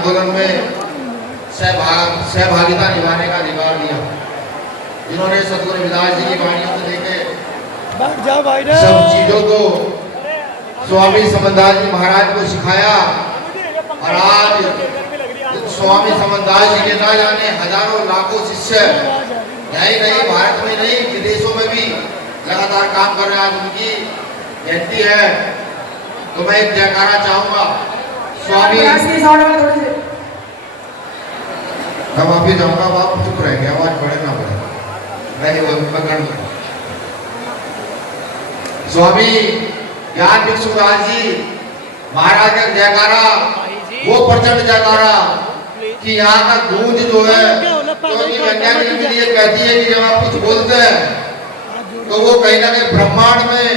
आंदोलन में सहभागिता निभाने का अधिकार दिया, जिन्होंने सदगुरु रविदास जी की वाणियों को लेके सब चीजों को स्वामी समनदास जी महाराज को सिखाया। और आज स्वामी समनदास जी के ना जाने हजारों लाखों शिष्य यही नहीं, भारत में नहीं, विदेशों में भी लगातार काम कर रहे हैं। आज उनकी जयंती है, तो मैं एक जयकारा चाहूंगा स्वामी। मैं वापिस जाऊंगा, आप चुप रहेंगे, आवाज बढ़े ना बढ़े रहे वो पकड़। स्वामी ज्ञान भिक्षुदास जी महाराज का जयकारा, वो प्रचंड जयकारा कि यहाँ का गूंज जो है, तो वैज्ञानिक के लिए कहती है कि जब आप कुछ बोलते हैं तो वो कहीं ना कहीं ब्रह्मांड में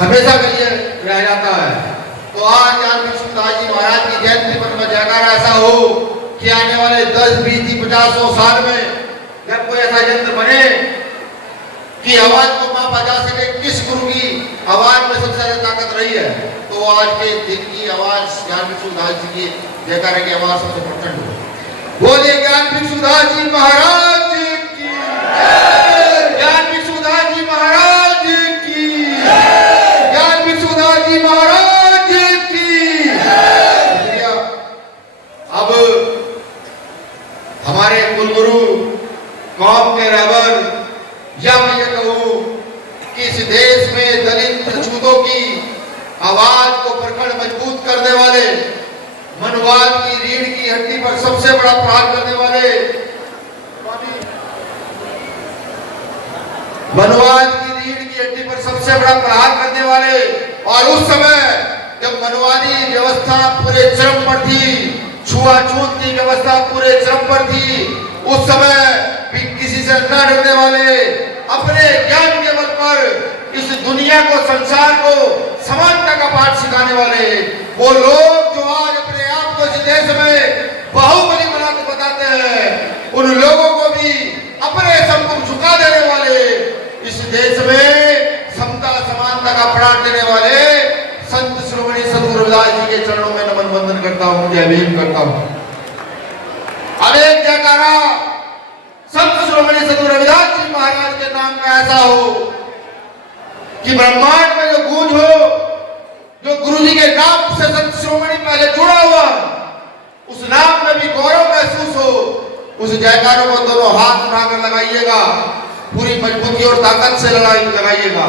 हमेशा के लिए रह जाता है। तो आज ज्ञान भिक्षुदास जी महाराज की जयंती पर जयकारा ऐसा हो कि आने वाले 10, 20, 50 साल में जब कोई ऐसा यंत्र बने कि आवाज को मापा जा सके किस गुरु की आवाज में सबसे ज्यादा ताकत रही है, तो आज के दिन की आवाज ज्ञान भिक्षुदास जी की जयकारा की आवाज सबसे प्रचंड हो। बोलिए ज्ञान भिक्षुदास जी महाराज की, ज्ञान भिक्षुदास जी महाराज की, ज्ञान भिक्षुदास जी महाराज की। अब हमारे कुलगुरु कौम के रहबर, या मैं ये कहूं कि इस देश में दलित छूतों की आवाज को प्रखर मजबूत करने वाले, मनवाद की रीढ़ की हड्डी पर सबसे बड़ा प्रहार करने वाले, मनवाद की रीढ़ की हड्डी पर सबसे बड़ा प्रहार करने वाले, और उस समय जब मनवादी व्यवस्था पूरे चरम पर थी, छुआछूत की व्यवस्था पूरे चरम पर थी, उस समय भी किसी से न डरने वाले, अपने ज्ञान के बल पर इस दुनिया को, संसार को समानता का पाठ सिखाने वाले वो लोग जो आज अपने आप को इस देश में बाहुबली बताते हैं, उन लोगों को भी अपने सम्मुख झुका देने वाले, इस देश में समता समानता का पाठ देने वाले संत श्रोमणी सदगुरु रविदास जी के चरणों में नमन वंदन करता हूं, जय भीम करता हूं। अब एक जयकारा संत श्रोमणी सदगुरु रविदास जी महाराज के नाम का ऐसा हो कि ब्रह्मांड में जो गूंज हो, जो गुरु जी के नाम से संत श्रोमणी पहले जुड़ा हुआ, उस नाम में भी गौरव महसूस हो। उस जयकारों को दोनों हाथ उठाकर लगाइएगा, पूरी मजबूती और ताकत से लगाइएगा।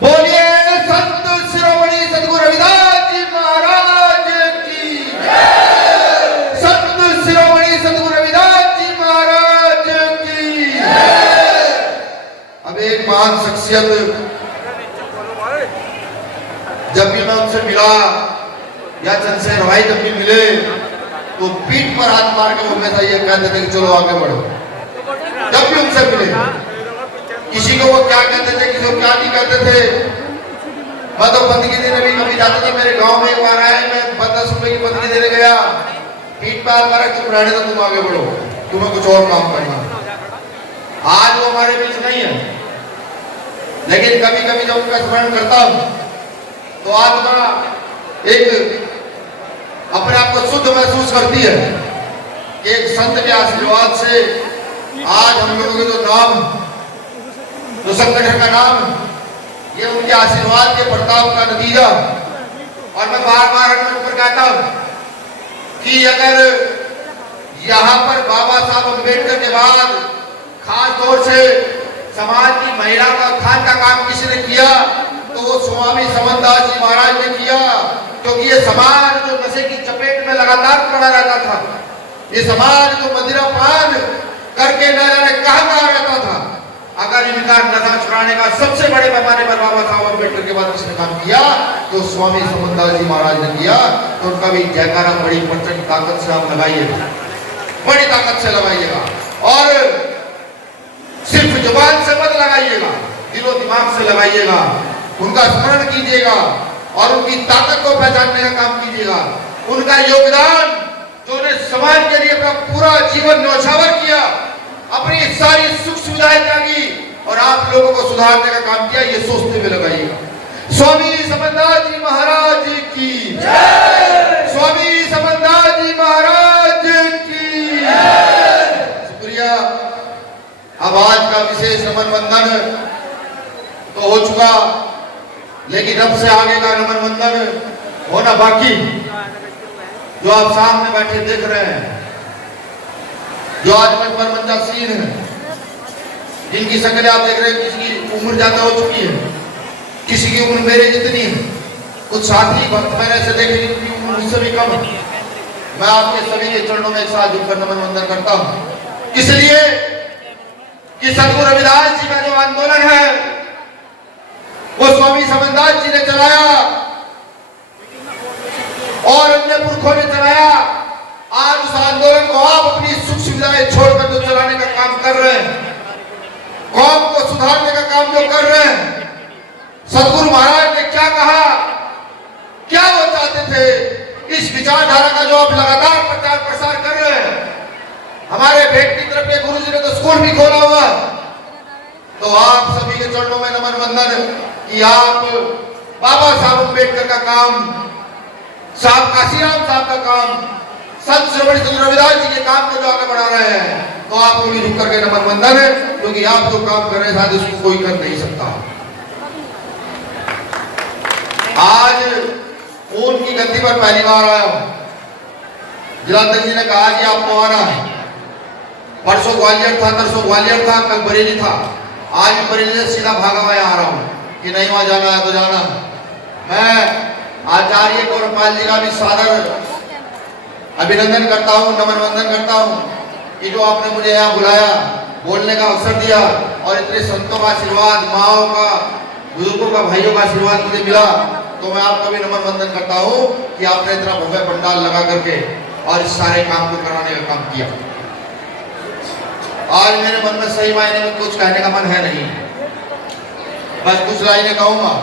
बोलिए संत श्रोमणी सदगुरु रविदास जी महाराज की, संत श्रोमणी सदगुरु रविदास जी महाराज की। अब एक महान शख्सियत, जब भी मैं उनसे मिला या चंद्रशेखर भाई जब भी मिले तो पीठ पर हाथ मार के हमेशा ये कहते थे कि चलो आगे बढ़ो। जब भी उनसे मिले, किसी को वो क्या कहते थे, किसी को क्या नहीं कहते थे। मैं तो बंदगी देने भी कभी जाता था, मेरे गांव में एक बार आए, मैं 15 रुपए की बंदगी देने गया, पीठ पर हाथ मारा, तुम रहने दो, तुम आगे बढ़ो, तुम्हें कुछ और काम करना। आज वो हमारे बीच नहीं है, लेकिन कभी कभी जब उनका स्मरण करता हूं तो आत्मा एक अपने आप को शुद्ध महसूस करती है कि एक संत के आशीर्वाद से आज हम लोगों के जो नाम, जो संगठन का नाम, ये उनके आशीर्वाद के प्रताप का नतीजा। और मैं बार बार पर कहता हूं कि अगर यहाँ पर बाबा साहब अम्बेडकर के बाद खास तौर से समाज की महिला का उत्थान का काम किसी ने किया तो वो स्वामी समनदास जी महाराज ने किया, क्योंकि ये समाज जो नशे की चपेट में लगातार पड़ा रहता था, ये समाज जो मदिरा पान करके न जाने कहां रहता था, अगर इनका नशा छुड़ाने का सबसे बड़े पैमाने पर बाबा साहब अम्बेडकर के बाद किसने काम किया तो स्वामी समनदास जी महाराज ने किया। तो उनका भी जयकारा बड़ी प्रचंड ताकत से आप लगाइएगा, बड़ी ताकत से लगाइएगा, और सिर्फ जुबान से मत लगाइएगा, दिलो दिमाग से लगाइएगा, उनका स्मरण कीजिएगा और उनकी ताकत को पहचानने का काम कीजिएगा। उनका योगदान जो उन्हें समाज के लिए अपना पूरा जीवन न्यौछावर किया, अपनी सारी सुख सुविधाएं त्यागी और आप लोगों को सुधारने का काम किया, ये सोचते हुए लगाइएगा। स्वामी समनदास जी महाराज की जय, स्वामी समनदास नमन वंदन तो हो चुका, लेकिन अब से आगे का नमन वंदन होना बाकी। जो आप सामने बैठे देख रहे हैं, जो आज मंच पर मंचासीन है, जिनकी शक्लें आप देख रहे हैं, किसी की उम्र ज्यादा हो चुकी है, किसी की उम्र मेरे जितनी है, कुछ साथी भक्त मैंने ऐसे देखे जिनकी उम्र मुझसे भी कम है। मैं आपके सभी के चरणों में एक साथ झुककर नमन वंदन करता हूं, इसलिए कि सद्गुरु रविदास जी का जो आंदोलन है वो स्वामी समनदास जी ने चलाया और अन्य पुरखों ने चलाया। आज उस आंदोलन को आप अपनी सुख सुविधाएं छोड़कर जो चलाने का काम कर रहे हैं, कौम को सुधारने का काम जो कर रहे हैं, सदगुरु महाराज ने क्या कहा, क्या वो चाहते थे, इस विचारधारा का जो आप लगातार प्रचार प्रसार कर रहे हैं। हमारे भेंट की तरफ के गुरु जी ने तो स्कूल भी खोला हुआ, तो आप सभी के चरणों में नमन वंदन कि आप बाबा साहब अम्बेडकर का काम, साहब काशीराम साहब का काम, संत श्री रविदास जी के काम को जो आगे बढ़ा रहे हैं, तो आपको भी झुक करके नमन वंदन है, क्योंकि आप जो काम कर रहे हैं शायद उसको कोई कर नहीं सकता। आज ऊन की गद्दी पर पहली बार आया हूं। जिलाध्यक्ष जी ने कहा कि आपको आना है। परसों ग्वालियर था, तरसों ग्वालियर था, कल बरेली था, आज भी बरेली से सीधा भागा हुआ आ रहा हूं कि नहीं वहां जाना है तो जाना है। मैं आचार्य गौरपाल जी का भी सादर अभिनंदन करता हूं, नमन वंदन करता हूं कि जो आपने मुझे यहाँ बुलाया, बोलने का अवसर दिया और इतने संतों का आशीर्वाद, माओ का, बुजुर्गों का, भाइयों का आशीर्वाद मुझे मिला, तो मैं आपका भी नमन वंदन करता हूं कि आपने इतना भव्य पंडाल लगा करके और इस सारे काम को कराने का काम किया। आज मेरे मन में सही मायने में कुछ कहने का मन है नहीं, बस कुछ लाइनें कहूंगा,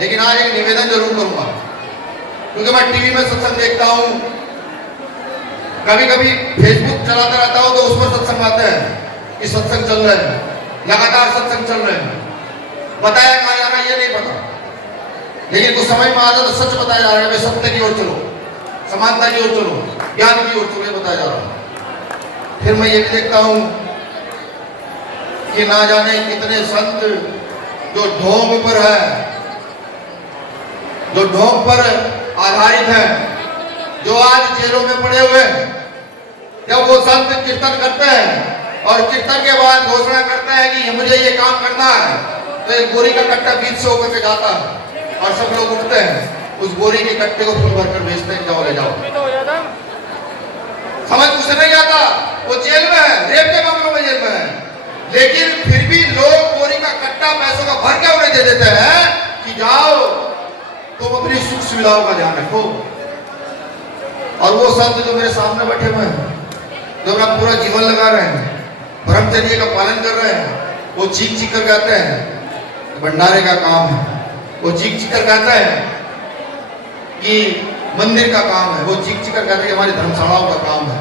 लेकिन आज एक निवेदन जरूर करूंगा, क्योंकि मैं टीवी में सत्संग देखता हूं, कभी कभी फेसबुक चलाता रहता हूं, तो उस पर सत्संग आते हैं कि सत्संग चल रहे हैं, लगातार सत्संग चल रहे हैं, बताया कहा जा रहा है ये नहीं पता, लेकिन कुछ समझ में आता तो सच बताया जा रहा है, सत्य की ओर चलो, समानता की ओर चलो, ज्ञान की ओर चलो, ये बताया जा रहा है। फिर मैं ये भी देखता हूं कि ना जाने कितने संत जो ढोंग पर है, जो ढोंग पर आधारित है, जो आज जेलों में पड़े हुए हैं, जब वो संत कीर्तन करते हैं और कीर्तन के बाद घोषणा करते हैं कि मुझे ये काम करना है, तो एक बोरी का कट्टा बीच से होकर के जाता है और सब लोग उठते हैं, उस बोरी के कट्टे को फूल भरकर बेचते हैं, जाओ ले जाओ। समझ कुछ नहीं आता, वो जेल में है, रेप के मामलों में जेल में है, लेकिन फिर भी लोग बोरी का कट्टा पैसों का भर के उन्हें दे देते हैं कि जाओ तुम अपनी सुख सुविधाओं का ध्यान रखो। और वो संत जो मेरे सामने बैठे हुए हैं, जो अपना पूरा जीवन लगा रहे हैं, ब्रह्मचर्य का पालन कर रहे हैं, वो चीख चीख कर कहते हैं भंडारे का काम है, वो चीख चीख कर कहते हैं कि मंदिर का काम है, वो चीख चीख कर कहते हैं कि हमारी धर्मशालाओं का काम है।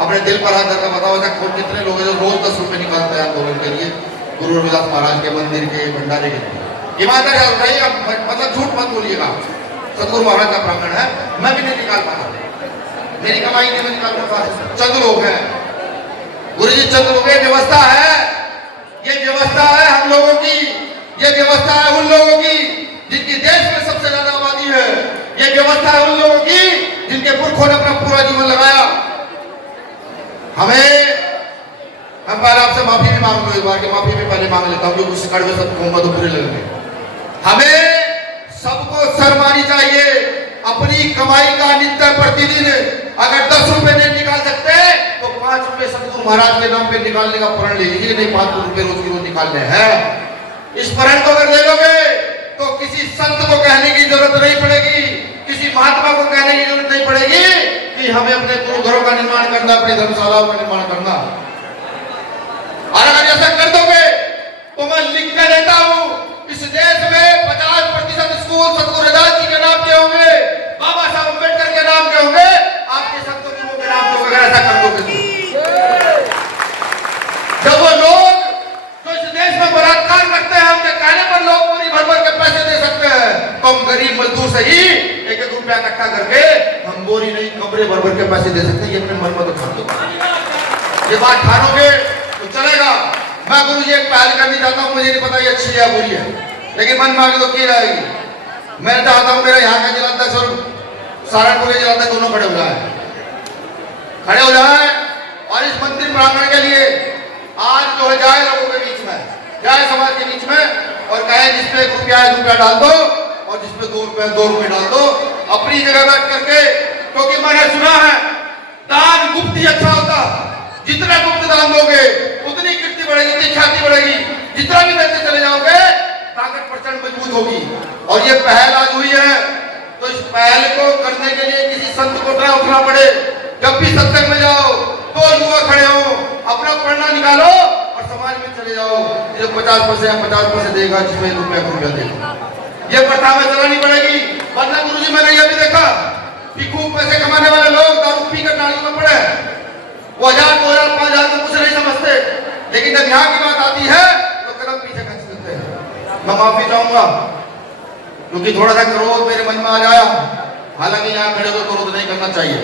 अपने दिल पर हाथ रखकर बताओ ऐसा कितने लोग हैं जो रोज 10 रुपए निकालते हैं आंदोलन के लिए, गुरु रविदास महाराज के मंदिर के भंडारे के लिए। ईमानदारी उठाइए, मतलब झूठ मत बोलिएगा, सतगुरु महाराज का प्रांगण है, मैं भी नहीं निकाल पाता, मेरी कमाई नहीं मैं निकाल पाता, चंद लोग हैं गुरु जी, चंद लोग, व्यवस्था है, ये व्यवस्था है हम लोगों की, ये व्यवस्था है उन लोगों की जिनकी देश में सबसे ज्यादा आबादी है, ये व्यवस्था है उन लोगों की जिनके पुरखों ने अपना पूरा जीवन लगाया। हम पहले आपसे माफी भी मांग लो, एक बार की माफी भी पहले मांग लेता हूँ, क्योंकि उस कड़वे सब कहूंगा तो बुरे लगेंगे। हमें सबको शर्मानी चाहिए, अपनी कमाई का नित्य प्रतिदिन अगर 10 रुपए नहीं निकाल सकते तो 5 रुपए सतगुरु महाराज के नाम पे निकालने का प्रण ले लीजिए, नहीं 5 रुपए रोज की रोज निकालने हैं। इस प्रण को अगर ले लोगे तो किसी संत को कहने की जरूरत नहीं पड़ेगी, किसी महात्मा को कहने की जरूरत नहीं पड़ेगी कि हमें अपने गुरु घरों का निर्माण करना, अपनी धर्मशालाओं का निर्माण करना। और अगर ऐसा कर दोगे तो मैं लिख के देता हूं, इस देश में 50% स्कूल सतगुरु रविदास जी के नाम के होंगे, बाबा साहब अम्बेडकर के नाम के होंगे, आपके संत गुरुओं के नाम के, अगर ऐसा कर दोगे तो। जब वो लोग जो इस देश में बलात्कार करते हैं, उनके कहने पर लोग बोरी भर भर के पैसे दे सकते हैं, तो हम गरीब मजदूर से ही 1-1 रुपया इकट्ठा करके हम बोरी नहीं कमरे भर भर के पैसे दे सकते हैं। ये अपने मन में तो ठान दो, ये बात ठानोगे तो चलेगा। मैं गुरु जी एक पहल करनी चाहता हूँ, मुझे नहीं पता ये अच्छी है या बुरी है, लेकिन मन में आगे तो की रहेगी। मैं चाहता हूँ मेरा यहाँ का जिलाध्यक्ष और सहारनपुर के जिलाध्यक्ष दोनों खड़े हो जाए और इस मंदिर प्रांगण के लिए आज जो है जाए लोगों के बीच में, जाए समाज के बीच में और कहे जिसपे ₹1 डाल दो और जिसपे ₹2 डाल दो अपनी जगह बैठ करके, क्योंकि मैंने सुना है दान गुप्त ही अच्छा होता। जितना गुप्त दान दोगे उतनी कीर्ति बढ़ेगी, उतनी ख्याति बढ़ेगी। जितना भी देते चले जाओगे ताकत प्रचंड मजबूत होगी। और ये पहल आज हुई है तो इस पहल को करने के लिए किसी संत को ना उठना पड़े। जब भी सत्संग में जाओ तो युवा खड़े हो, अपना पढ़ना निकालो और समाज में चले जाओ। जो 50% देगा जिसमें ₹1 देगा, ये प्रथा में चलानी पड़ेगी। वरना गुरुजी मैंने ये भी देखा कि खूब पैसे कमाने वाले लोग दारू पी कर नालियों में पड़े, वो 1000, 2000, 5000 तो कुछ नहीं समझते, लेकिन जब यहाँ की बात आती है तो कदम पीछे खींच देते हैं। मैं माफी चाहूंगा क्योंकि थोड़ा सा क्रोध मेरे मन में आ जाया, हालांकि यहाँ खड़े को क्रोध नहीं करना चाहिए।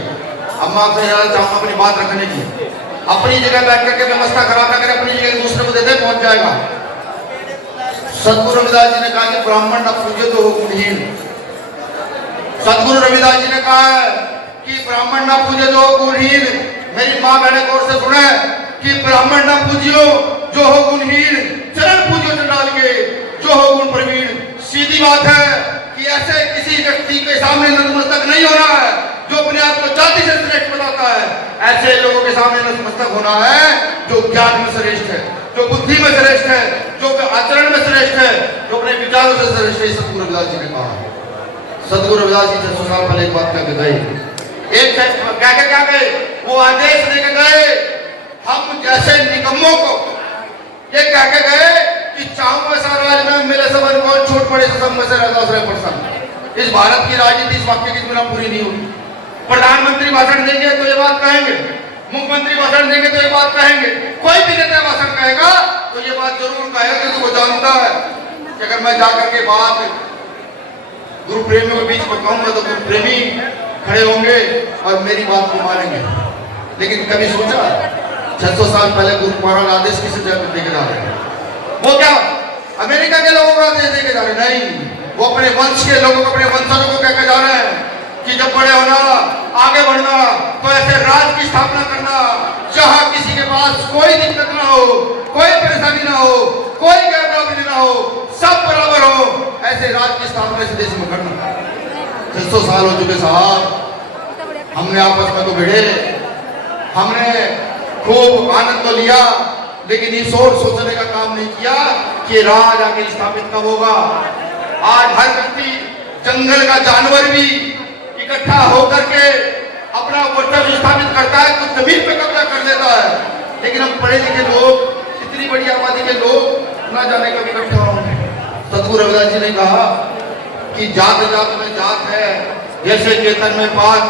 अब मैं आपसे चाहूंगा अपनी बात रखने की, अपनी जगह बैठ करके व्यवस्था खराब ना करें, अपनी जगह दूसरे को दे दे, पहुंच जाएगा। सदगुरु रविदास जी ने कहा कि ब्राह्मण न पूजे तो हो गुणहीन। सदगुरु रविदास जी ने कहा है कि ब्राह्मण न पूजे जो हो गुणहीन। मेरी माँ बहने गौर से सुने कि ब्राह्मण न पूजियो जो हो गुणहीन, चरण पूजियो चंडाल के जो हो गुण प्रवीण। सीधी बात है कि ऐसे किसी व्यक्ति के सामने नतमस्तक नहीं होना है जो अपने आप को जाति से श्रेष्ठ बताता है। ऐसे लोगों के सामने नतमस्तक होना है जो ज्ञान में श्रेष्ठ है, जो बुद्धि में श्रेष्ठ है, जो आचरण में श्रेष्ठ है, जो अपने विचारों से श्रेष्ठ है। सदगुरु रविदास जी ने कहा। सदगुरु रविदास जी 600 साल पहले एक बात करके गए, क्या गए, वो आदेश देके गए हम जैसे निगमों को, ये कह के गए कि चाहूं ऐसा राज में मिले सबन को छूट पड़े सब में से रहता उसरे परसन। इस भारत की राजनीति इस वाक्य की बिना पूरी नहीं होगी। प्रधानमंत्री भाषण देंगे तो ये बात कहेंगे, मुख्यमंत्री भाषण देंगे तो ये बात कहेंगे, कोई भी नेता भाषण कहेगा तो ये बात जरूर कहेगा क्योंकि वो जानता है कि अगर मैं जाकर के बात गुरु प्रेमियों के बीच में कहूंगा तो गुरु प्रेमी खड़े होंगे और मेरी बात को मानेंगे। लेकिन कभी सोचा 600 साल पहले गुरु महाराज आदेश किसे देके जा रहे हैं? वो क्या अमेरिका के लोगों को आदेश देके जा रहे? नहीं, वो अपने वंश के लोगों को, अपने वंशजों को कहकर जा रहे हैं कि जब बड़े होना, आगे बढ़ना तो ऐसे राज की स्थापना करना जहां किसी के पास कोई दिक्कत ना हो, कोई परेशानी ना हो, कोई गैरकानूनी ना हो, सब बराबर हो, ऐसे राज की स्थापना इस देश में करना। 600 साल हो चुके साहब, हमने आपस में तो भिड़े, हमने खूब आनंद तो लिया, लेकिन ये सोचने का काम नहीं किया कि राज आगे स्थापित कब होगा। आज हर व्यक्ति, जंगल का जानवर भी इकट्ठा होकर के अपना वर्चस्व स्थापित करता है, कुछ जमीन पे कब्जा कर देता है। लेकिन हम पढ़े लिखे लोग, इतनी बड़ी आबादी के लोग ना जाने कब इकट्ठा होंगे। सदगुरु रविदास जी ने कहा कि जात जात में जात है जैसे केतन में पात,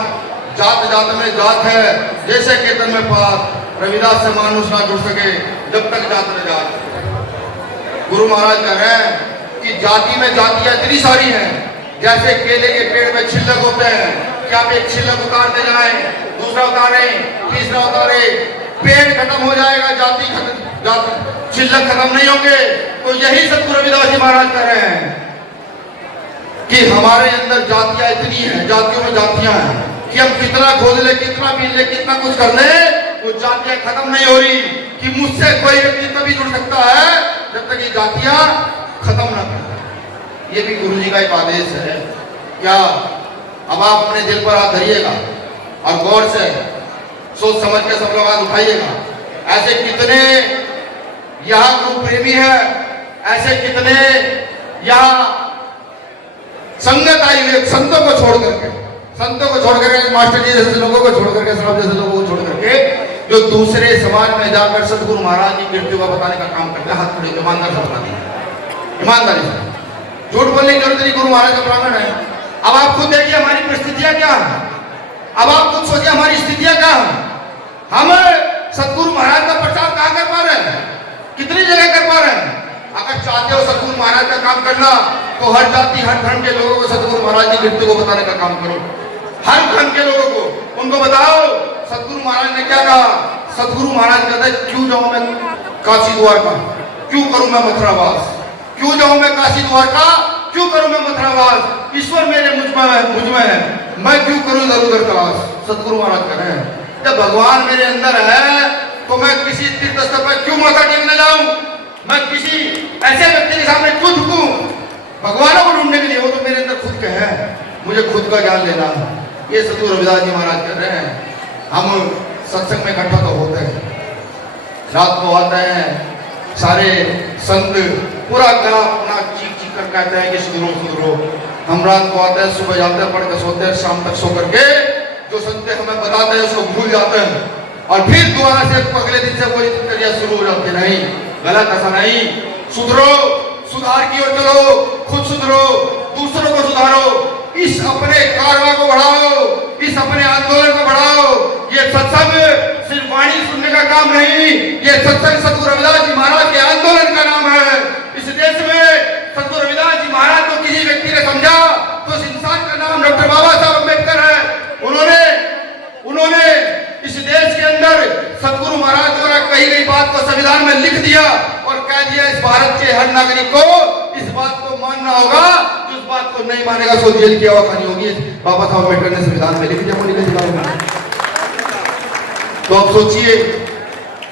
जात जात में जात है जैसे केतन में पात। रविदास से मानुष ना जुड़ सके जब तक जात में जात। गुरु महाराज कह रहे हैं कि जाति में जातियां इतनी सारी हैं, जैसे केले के पेड़ में छिलक होते हैं कि आप एक छिलक उतारते जाएं, दूसरा उतारे, तीसरा उतारे, पेड़ खत्म हो जाएगा, जाति छिलक खत्म नहीं होंगे। तो यही सदगुरु रविदास जी महाराज कह रहे हैं कि हमारे अंदर जातियां इतनी हैं, जातियों में जातियां हैं कि हम कितना खोज ले, कितना पी ले, कितना कुछ कर ले, वो जातियां खत्म नहीं हो रही। कि मुझसे कोई व्यक्ति तभी जुड़ सकता है जब तक ये जातियां खत्म ना कर। ये भी गुरु जी का एक आदेश है। क्या अब आप अपने दिल पर हाथ धरिएगा और गौर से सोच समझ के सब लोग हाथ उठाइएगा। ऐसे कितने यहाँ गुरु प्रेमी है, ऐसे कितने यहाँ संगत आई हुई संतों को छोड़ करके, मास्टर जी जैसे लोगों को छोड़ करके, साहब जैसे लोगों को छोड़ करके, जो दूसरे समाज में जाकर सदगुरु महाराज की कीर्ति को बताने का काम करते हैं। हाथ खड़े ईमानदार से बता दें, ईमानदारी से, झूठ बोलने की जरूरत नहीं। गुरु महाराज का प्रांगण है। अब आप खुद देखिए हमारी परिस्थितियां क्या है, अब आप खुद सोचिए हमारी स्थितियां क्या है। हम सदगुरु महाराज का प्रचार कहाँ कर पा रहे हैं, कितनी जगह कर पा रहे हैं। अगर चाहते हो सदगुरु महाराज का काम करना तो हर जाति हर धर्म के लोगों को सदगुरु महाराज की कीर्ति को बताने का काम करो। हर धर्म के लोगों को उनको बताओ सदगुरु महाराज ने क्या कहा। सदगुरु महाराज कहते हैं क्यों जाऊं मैं काशी द्वारका, क्यों करूं मैं मथुरावास, क्यों जाऊं मैं काशी द्वारका, क्यों करूं मैं मथुरावास, ईश्वर मेरे मुझ में है, मैं क्यों करूं इधर उधर तलाश। सतगुरु महाराज कह रहे हैं जब भगवान मेरे अंदर है तो मैं किसी तीर्थ स्थल पर क्यों माथा टेकने जाऊं, मैं किसी ऐसे व्यक्ति के सामने क्यों झुकूं। भगवानों को ढूंढने के लिए वो तो मेरे अंदर खुद के है, मुझे खुद का ज्ञान लेना है। ये सतगुरु रविदास जी महाराज कह रहे हैं। हम सत्संग में इकट्ठा तो होते हैं, रात को आते हैं सारे संत, पूरा गला अपना चीख चीख कर कहते हैं कि सुधरो सुधरो। हम रात को आते हैं, सुबह जाते हैं, पढ़ के सोते हैं, शाम तक सो करके जो संत हमें बताते हैं उसको भूल जाते हैं और फिर दोबारा से अगले दिन से वही दिनचर्या शुरू हो जाती है। नहीं, गलत ऐसा नहीं। सुधरो, सुधार की ओर चलो, खुद सुधरो, दूसरों को सुधारो, इस अपने कारवा को बढ़ाओ, इस अपने आंदोलन को बढ़ाओ। ये सत्संग सिर्फ वाणी सुनने का काम नहीं, ये सत्संग सतगुरु रविदास जी महाराज के आंदोलन का नाम है। इस देश में सतगुरु रविदास जी महाराज को किसी व्यक्ति ने समझा तो इस इंसान का नाम डॉक्टर बाबा साहब अम्बेडकर है। उन्होंने इस देश के अंदर सतगुरु महाराज द्वारा कही गई बात को संविधान में लिख दिया और कह दिया इस भारत के हर नागरिक को इस बात को मानना होगा, जो इस बात को नहीं मानेगा सो जेल की आवाज खानी होगी। बाबा साहब अम्बेडकर ने संविधान में लिख दिया, वो लिख दिया। तो अब सोचिए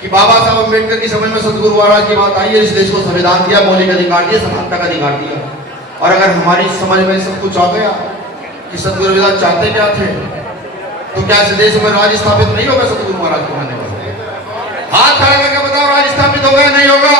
कि बाबा साहब अम्बेडकर की समय में सतगुरु महाराज की बात आई है, इस देश को संविधान दिया, मौलिक अधिकार दिया, समानता का अधिकार दिया। और अगर हमारी समझ में सब कुछ आ गया कि सतगुरु रविदास चाहते क्या थे, तो क्या इस देश में राज स्थापित नहीं होगा सतगुरु महाराज को मानने वाले? हाथ खड़ा करके बताओ, राज स्थापित होगा या नहीं होगा?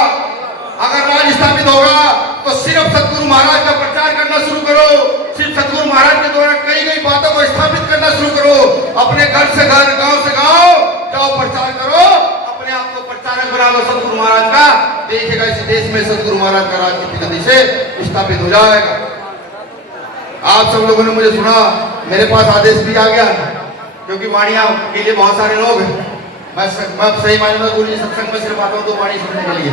अगर राज स्थापित होगा तो सिर्फ सतगुरु महाराज का प्रचार करना शुरू करो, सिर्फ सतगुरु महाराज के द्वारा कही गई बातों को स्थापित करना शुरू करो। अपने घर से घर, गांव से गांव जाओ, प्रचार करो, अपने आप को प्रचारक बना लो सतगुरु महाराज का। देखिएगा इस देश में सतगुरु महाराज का राज कितनी गति से स्थापित हो जाएगा। आप सब लोगों ने मुझे सुना, मेरे पास आदेश भी आ गया, क्योंकि वाणियां के लिए बहुत सारे लोग, मैं सही मायने में गुरु जी सत्संग में सिर्फ आता हूँ तो वाणी सुनने के लिए,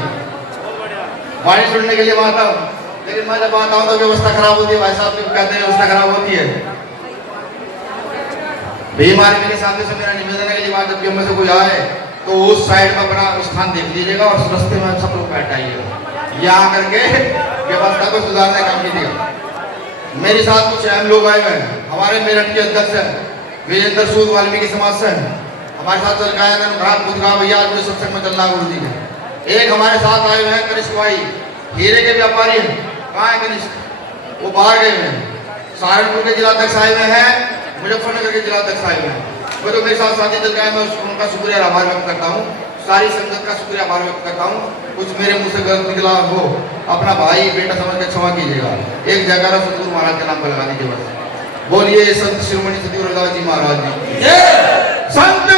वाणी सुनने के लिए मैं आता हूँ। लेकिन मैं जब आता हूँ तो व्यवस्था खराब होती है। भाई साहब जो कहते हैं व्यवस्था खराब होती है। बीमारी मेरे सामने से मेरा निवेदन है कि जब हम में से कोई आए तो उस साइड में अपना स्थान देख लीजिएगा और रास्ते में सब लोग बैठ आइएगा, यहाँ करके व्यवस्था को सुधारने का काम कीजिएगा। मेरे साथ कुछ अहम लोग आए हुए हैं। हमारे मेरठ के अध्यक्ष हैं विजेंद्र सूद, वाल्मीकि समाज से हमारे साथ चल गए भैया, आज मुझे सत्संग में चलना गुरु जी के। एक हमारे साथ आए हुए हैं कनिष्ठ भाई, हीरे के व्यापारी हैं। कहाँ है कनिष्ठ? वो बाहर गए हुए हैं। सहारनपुर के जिलाध्यक्ष आए हुए हैं, मुजफ्फरनगर के जिलाध्यक्ष आए हुए हैं। वो जो मेरे साथ साथी चल गए, मैं उनका शुक्रिया आभार व्यक्त करता हूँ, सारी संगत का शुक्रिया आभार व्यक्त करता हूँ। कुछ मेरे मुंह से गलत निकला हो, अपना भाई बेटा समझ कर क्षमा कीजिएगा। एक जयकारा सतगुरु महाराज के नाम पर लगा दीजिए। बोलिए संत शिरोमणि सतगुरु रविदास जी महाराज जी। संत